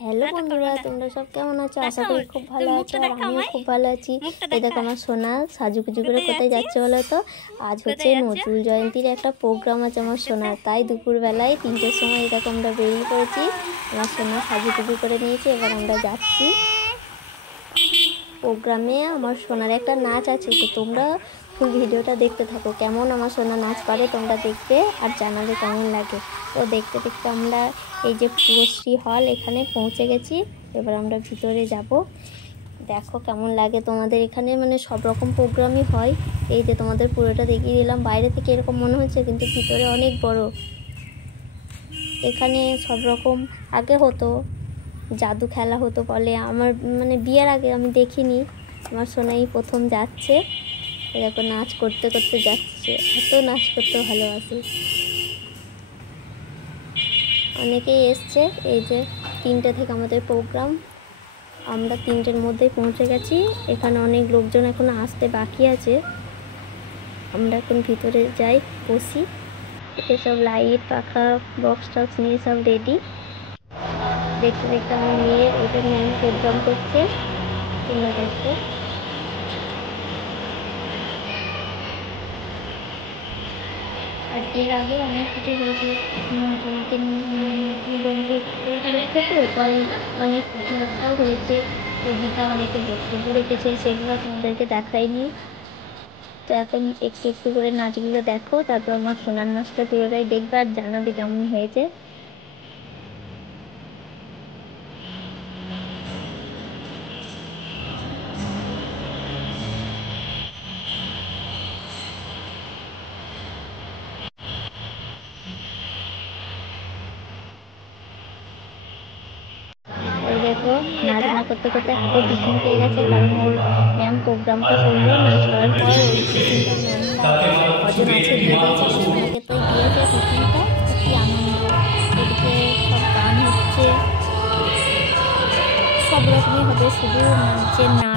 Hello বন্ধুরা, তোমরা সব কেমন আছো? আশা করি খুব ভালো আছো। আর আমিও খুব ভালো আছি। এই দেখো আমার সোনা সাজুগুজু করে কোথায় যাচ্ছে বলো তো? আজ হচ্ছে নজরুল জয়ন্তীর একটা প্রোগ্রাম আছে আমার সোনার, তাই দুপুরবেলায় 3টের সময় এই দেখো আমরা বেরিয়ে পড়েছি। আমার সোনা সাজুগুজু করে নিয়েছে, এবার আমরা যাচ্ছি প্রোগ্রামে। আমার সোনার একটা নাচ আছে, তো তোমরা ফুল ভিডিওটা দেখতে থাকো। কেমন আমার সোনা নাচ পারে তোমরা দেখবে আর জানাবে কেমন লাগে। তো দেখতে দেখতে আমরা এই যে পুরশ্রী হল এখানে পৌঁছে গেছি। এবার আমরা ভিতরে যাব, দেখো কেমন লাগে তোমাদের। এখানে মানে সব রকম প্রোগ্রামই হয়। এই যে তোমাদের পুরোটা দেখিয়ে দিলাম, বাইরে থেকে এরকম মনে হচ্ছে কিন্তু ভিতরে অনেক বড়। এখানে সব রকম আগে হতো, জাদু খেলা হতো বলে। আমার মানে বিয়ের আগে আমি দেখিনি, আমার সোনাই প্রথম যাচ্ছে। এরকম নাচ করতে করতে যাচ্ছে, এত নাচ করতে ভালোবাসে। অনেকেই এসছে। এই যে 3টে থেকে আমাদের প্রোগ্রাম, আমরা 3টের মধ্যেই পৌঁছে গেছি। এখানে অনেক লোকজন এখনো আসতে বাকি আছে। আমরা এখন ভিতরে যাই, বসি। এসব লাইট পাখা বক্স টক্স নিয়ে সব রেডি। দেখতে দেখতে আমার মেয়ে ওদের ম্যাম প্রোগ্রাম করছে, তোমরা দেখো। আর এর আগে অনেক কিছু হয়েছে, অনেক কথাবার্তাও হয়েছে, কবিতা অনেকে বক্তব্য রেখেছে, সেগুলো তোমাদেরকে দেখাইনি। তো এখন একটু একটু করে নাচগুলো দেখো, তারপর আমার সোনার নাচটা পুরোটাই দেখবে আর জানাবে কেমন হয়েছে। ওই দেখো নাচনা করতে করতে হাতে টিফিন পেয়ে গেছে, কারণ ওর ম্যাম প্রোগ্রামটা করলো। নাচ করার পর ওই টিফিনটা ম্যামরা কজন আছে দিয়ে দিয়েছে, আমার সোনাকে তো দিয়েছে টিফিনটা। কি আনন্দ! এদিকে সব গান হচ্ছে, সব রকমই হবে, শুধু নাচের নাচ।